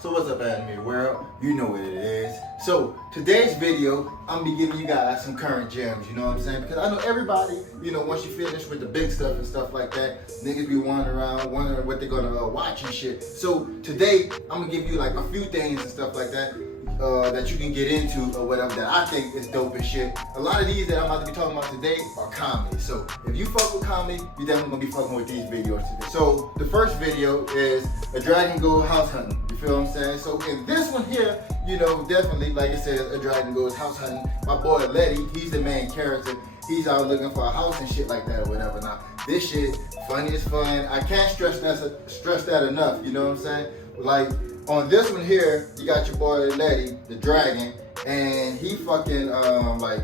So what's up, anime world? You know what it is. So today's video, I'm gonna be giving you guys some current gems, you know what I'm saying? Because I know everybody, you know, once you finish with the big stuff and stuff like that, niggas be wandering around wondering what they're gonna watch and shit. So today, I'm gonna give you like a few things and stuff like that that you can get into or whatever that I think is dope and shit. A lot of these that I'm about to be talking about today are comedy. So if you fuck with comedy, you definitely gonna be fucking with these videos today. So the first video is a Dragon Goes house hunting. You feel what I'm saying? So in this one here, you know, definitely, like it says, a Dragon Goes house hunting. My boy Letty, he's the main character. He's out looking for a house and shit like that or whatever. Now, this shit, funny as fun. I can't stress that enough, you know what I'm saying? Like, on this one here, you got your boy Letty, the dragon, and he fucking, like,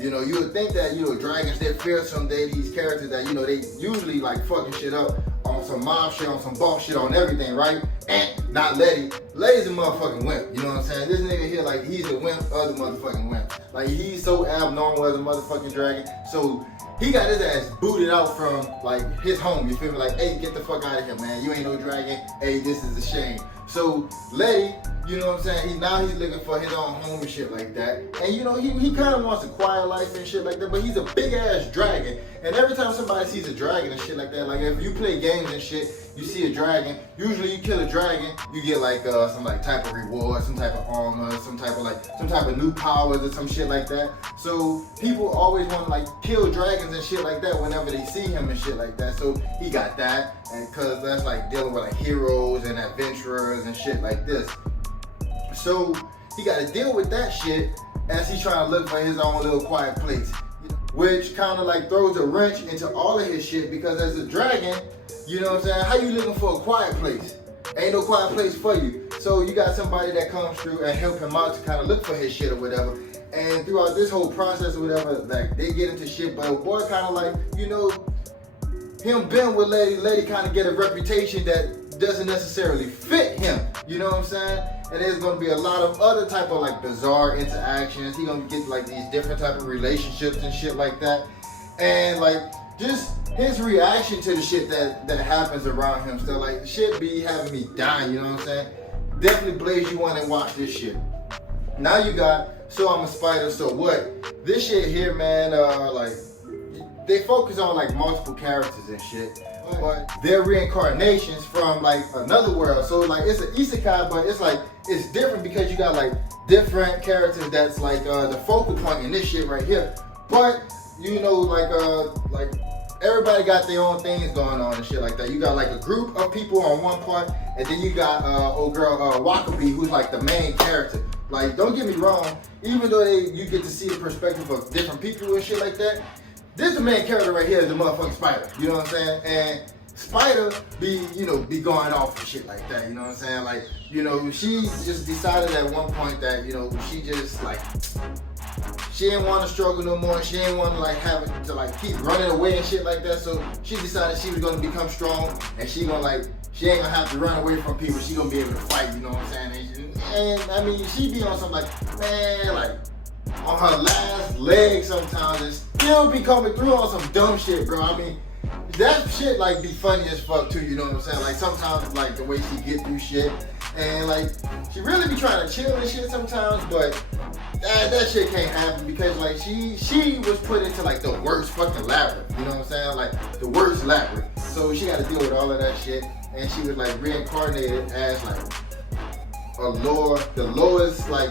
you know, you would think that, you know, dragons, they're fearsome, these characters that, you know, they usually, like, fucking shit up on some mob shit, on some boss shit, on everything, right? And not Letty. Letty's a motherfucking wimp, you know what I'm saying? This nigga here, like, he's a wimp of the motherfucking wimp. Like, he's so abnormal as a motherfucking dragon. So, he got his ass booted out from, like, his home, you feel me? Like, hey, get the fuck out of here, man. You ain't no dragon. Hey, this is a shame. So, Letty, you know what I'm saying? He's looking for his own home and shit like that. And, you know, he kind of wants a quiet life and shit like that, but he's a big-ass dragon. And every time somebody sees a dragon and shit like that, like, if you play games and shit, you see a dragon, usually you kill a dragon, you get, like, some, like, type of reward, some type of armor, some type of new powers or some shit like that. So, people always want to, like, kill dragons and shit like that whenever they see him and shit like that. So, he got that, and because that's, like, dealing with, like, heroes and adventurers and shit like this. So, he got to deal with that shit as he's trying to look for his own little quiet place. Which kind of like throws a wrench into all of his shit, because as a dragon, you know what I'm saying, how you looking for a quiet place? Ain't no quiet place for you. So you got somebody that comes through and help him out to kind of look for his shit or whatever. And throughout this whole process or whatever, like, they get into shit, but a boy kind of like, you know, him being with Letty kind of get a reputation that doesn't necessarily fit him. You know what I'm saying? And there's gonna be a lot of other type of, like, bizarre interactions. He gonna get, like, these different type of relationships and shit like that. And, like, just his reaction to the shit that happens around him. So, like, shit be having me dying, you know what I'm saying? Definitely blaze you want to watch this shit. Now you got So I'm a Spider, So What? This shit here, man, like, they focus on, like, multiple characters and shit, but they're reincarnations from, like, another world. So, like, it's an isekai, but it's like, it's different because you got, like, different characters that's like the focal point in this shit right here. But, you know, like everybody got their own things going on and shit like that. You got, like, a group of people on one part, and then you got old girl Wakabi, who's like the main character. Like, don't get me wrong, even though you get to see the perspective of different people and shit like that, this the main character right here is the motherfucking Spider. You know what I'm saying? And Spider be going off and shit like that. You know what I'm saying? Like, you know, she just decided at one point that, you know, she just, like, she didn't want to struggle no more. She didn't want to, like, have to, like, keep running away and shit like that. So she decided she was going to become strong, and she gonna, like, she ain't gonna have to run away from people. She gonna be able to fight. You know what I'm saying? And I mean, she be on some, like, man, like, on her last leg sometimes, and still be coming through on some dumb shit, bro. I mean, that shit, like, be funny as fuck too, you know what I'm saying? Like, sometimes, like, the way she get through shit, and, like, she really be trying to chill and shit sometimes, but that shit can't happen because, like, she was put into, like, the worst fucking labyrinth, you know what I'm saying? Like, the worst labyrinth. So she got to deal with all of that shit, and she was, like, reincarnated as, like, the lowest, like,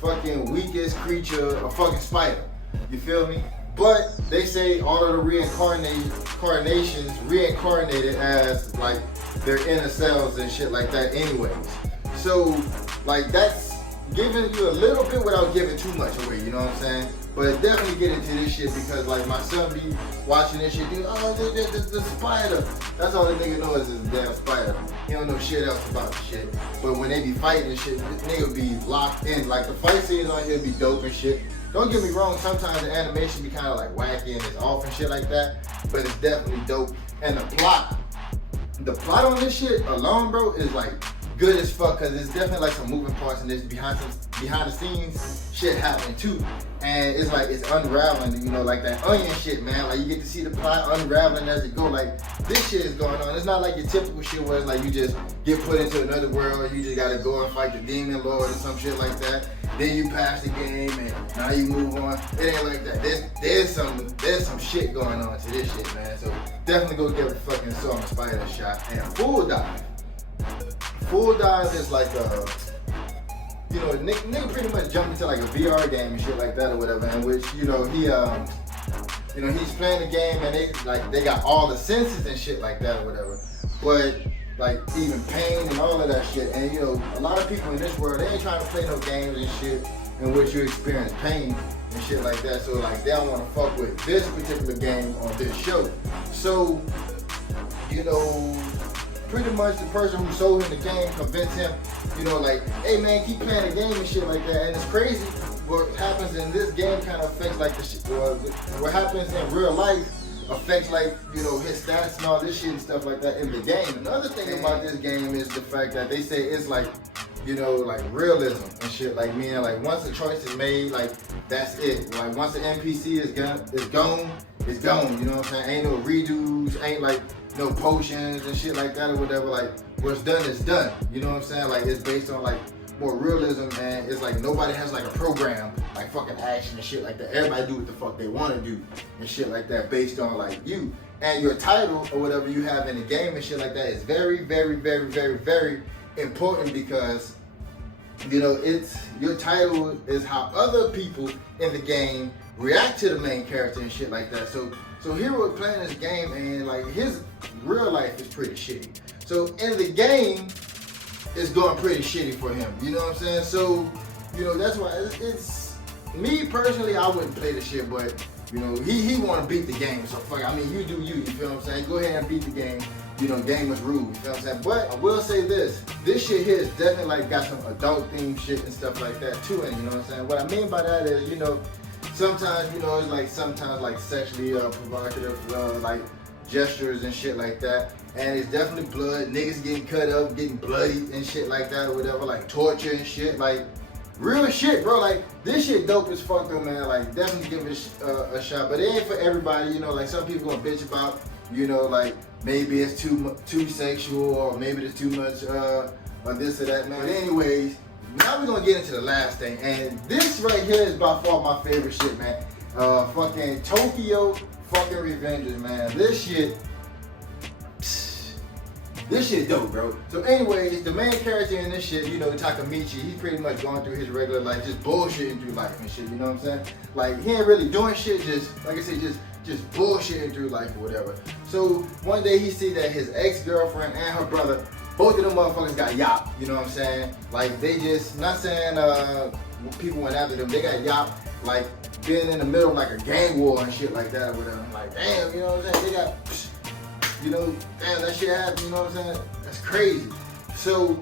fucking weakest creature, a fucking spider. You feel me? But they say all of the reincarnations reincarnated as, like, their inner selves and shit like that anyways. So, like, that's giving you a little bit without giving too much away, you know what I'm saying? But definitely get into this shit because, like, my son be watching this shit, dude, oh, the spider. That's all the nigga knows is the damn spider. He don't know shit else about the shit. But when they be fighting and shit, this nigga be locked in. Like, the fight scenes on here be dope and shit. Don't get me wrong, sometimes the animation be kind of, like, wacky and it's off and shit like that. But it's definitely dope. And the plot on this shit alone, bro, is, like, good as fuck because it's definitely like some moving parts and there's behind the scenes shit happening too. And it's like it's unraveling, you know, like that onion shit, man. Like you get to see the plot unraveling as it go. Like this shit is going on. It's not like your typical shit where it's like you just get put into another world, you just gotta go and fight the demon lord or some shit like that. Then you pass the game and now you move on. It ain't like that. There's some shit going on to this shit, man. So definitely go give a fucking Saw and Spider a shot. And Full Dive. Full Dive is like a, you know, nigga pretty much jumped into like a VR game and shit like that or whatever, in which, you know, he's playing the game and they got all the senses and shit like that or whatever. But like even pain and all of that shit. And you know, a lot of people in this world, they ain't trying to play no games and shit in which you experience pain and shit like that. So like they don't want to fuck with this particular game on this show. So, you know, pretty much the person who sold him the game convinced him, you know, like, hey man, keep playing the game and shit like that. And it's crazy what happens in this game kind of affects like the shit, what happens in real life affects like, you know, his stats and all this shit and stuff like that in the game. Another thing about this game is the fact that they say it's like, you know, like realism and shit, like meaning like once a choice is made, like that's it. Like once the NPC is gone, it's gone, you know what I'm saying? Ain't no redos, ain't like no potions and shit like that or whatever. Like what's done is done, you know what I'm saying? Like it's based on like more realism, and it's like nobody has like a program like fucking action and shit like that. Everybody do what the fuck they want to do and shit like that based on like you and your title or whatever you have in the game and shit like that is very, very, very, very, very important, because you know it's your title is how other people in the game react to the main character and shit like that. So Hero playing this game and like his real life is pretty shitty. So in the game, it's going pretty shitty for him. You know what I'm saying? So, you know, that's why it's me personally, I wouldn't play the shit, but you know, he want to beat the game. So fuck, I mean, you do you feel what I'm saying? Go ahead and beat the game. You know, game was rules, you feel what I'm saying? But I will say this shit here is definitely like got some adult themed shit and stuff like that too, and you know what I'm saying? What I mean by that is, you know, sometimes, you know, it's like sometimes like sexually provocative like gestures and shit like that. And it's definitely blood, niggas getting cut up, getting bloody and shit like that or whatever, like torture and shit, like real shit, bro. Like this shit dope as fuck though, man. Like definitely give it a shot, but it ain't for everybody, you know. Like some people gonna bitch about, you know, like maybe it's too sexual or maybe there's too much or this or that, man. But anyways, now we're gonna get into the last thing, and this right here is by far my favorite shit, man. Fucking Tokyo fucking Revengers, man. This shit dope, bro. So anyways, the main character in this shit, you know, Takamichi, he's pretty much going through his regular life, just bullshitting through life and shit, you know what I'm saying? Like, he ain't really doing shit, just, like I said, just bullshitting through life or whatever. So one day he see that his ex-girlfriend and her brother, both of them motherfuckers got yapped, you know what I'm saying? Like, they just, not saying people went after them, they got yapped, like, being in the middle of like a gang war and shit like that or whatever. I'm like, damn, you know what I'm saying? They got, you know, damn, that shit happened, you know what I'm saying? That's crazy. So,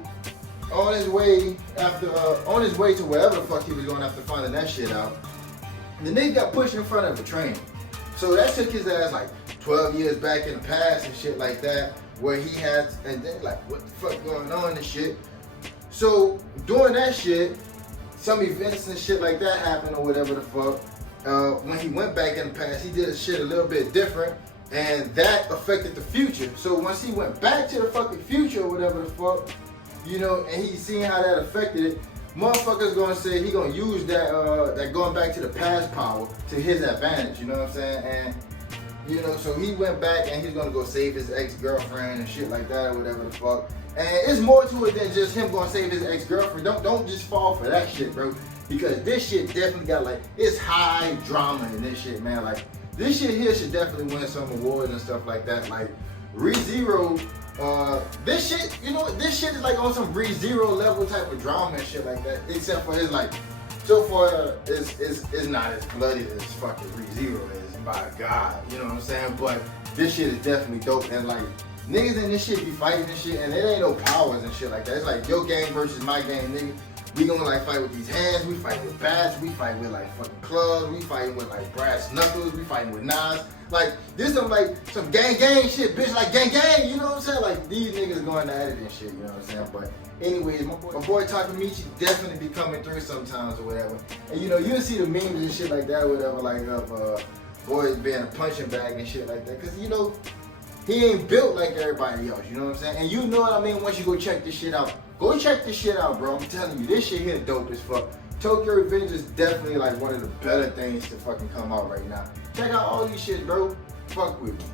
on his way to wherever the fuck he was going after finding that shit out, the nigga got pushed in front of a train. So that took his ass like 12 years back in the past and shit like that, where he had, and then like, what the fuck going on and shit. So, doing that shit, some events and shit like that happened or whatever the fuck. When he went back in the past, he did his shit a little bit different, and that affected the future. So once he went back to the fucking future or whatever the fuck, you know, and he's seeing how that affected it, motherfuckers gonna say he gonna use that going back to the past power to his advantage, you know what I'm saying? And you know, so he went back and he's gonna go save his ex-girlfriend and shit like that or whatever the fuck. And it's more to it than just him gonna save his ex-girlfriend. Don't just fall for that shit, bro. Because this shit definitely got like, it's high drama in this shit, man. Like, this shit here should definitely win some awards and stuff like that. Like, ReZero, this shit, you know, this shit is like on some ReZero level type of drama and shit like that. Except for his like, so far it's not as bloody as fucking ReZero is, by God, you know what I'm saying? But this shit is definitely dope, and like, niggas in this shit be fighting and shit, and it ain't no powers and shit like that. It's like your game versus my game, nigga. We gonna like fight with these hands, we fight with bats, we fight with like fucking clubs, we fighting with like brass knuckles, we fighting with knives. Like this some gang shit, bitch, like gang, you know what I'm saying? Like these niggas going at it and shit, you know what I'm saying? But anyways, my boy Takamichi definitely be coming through sometimes or whatever. And you know, you'll see the memes and shit like that or whatever, like of boys being a punching bag and shit like that. Cause you know, he ain't built like everybody else, you know what I'm saying? And you know what I mean once you go check this shit out. Go check this shit out, bro. I'm telling you, this shit here dope as fuck. Tokyo Revenge is definitely like one of the better things to fucking come out right now. Check out all these shit, bro. Fuck with me.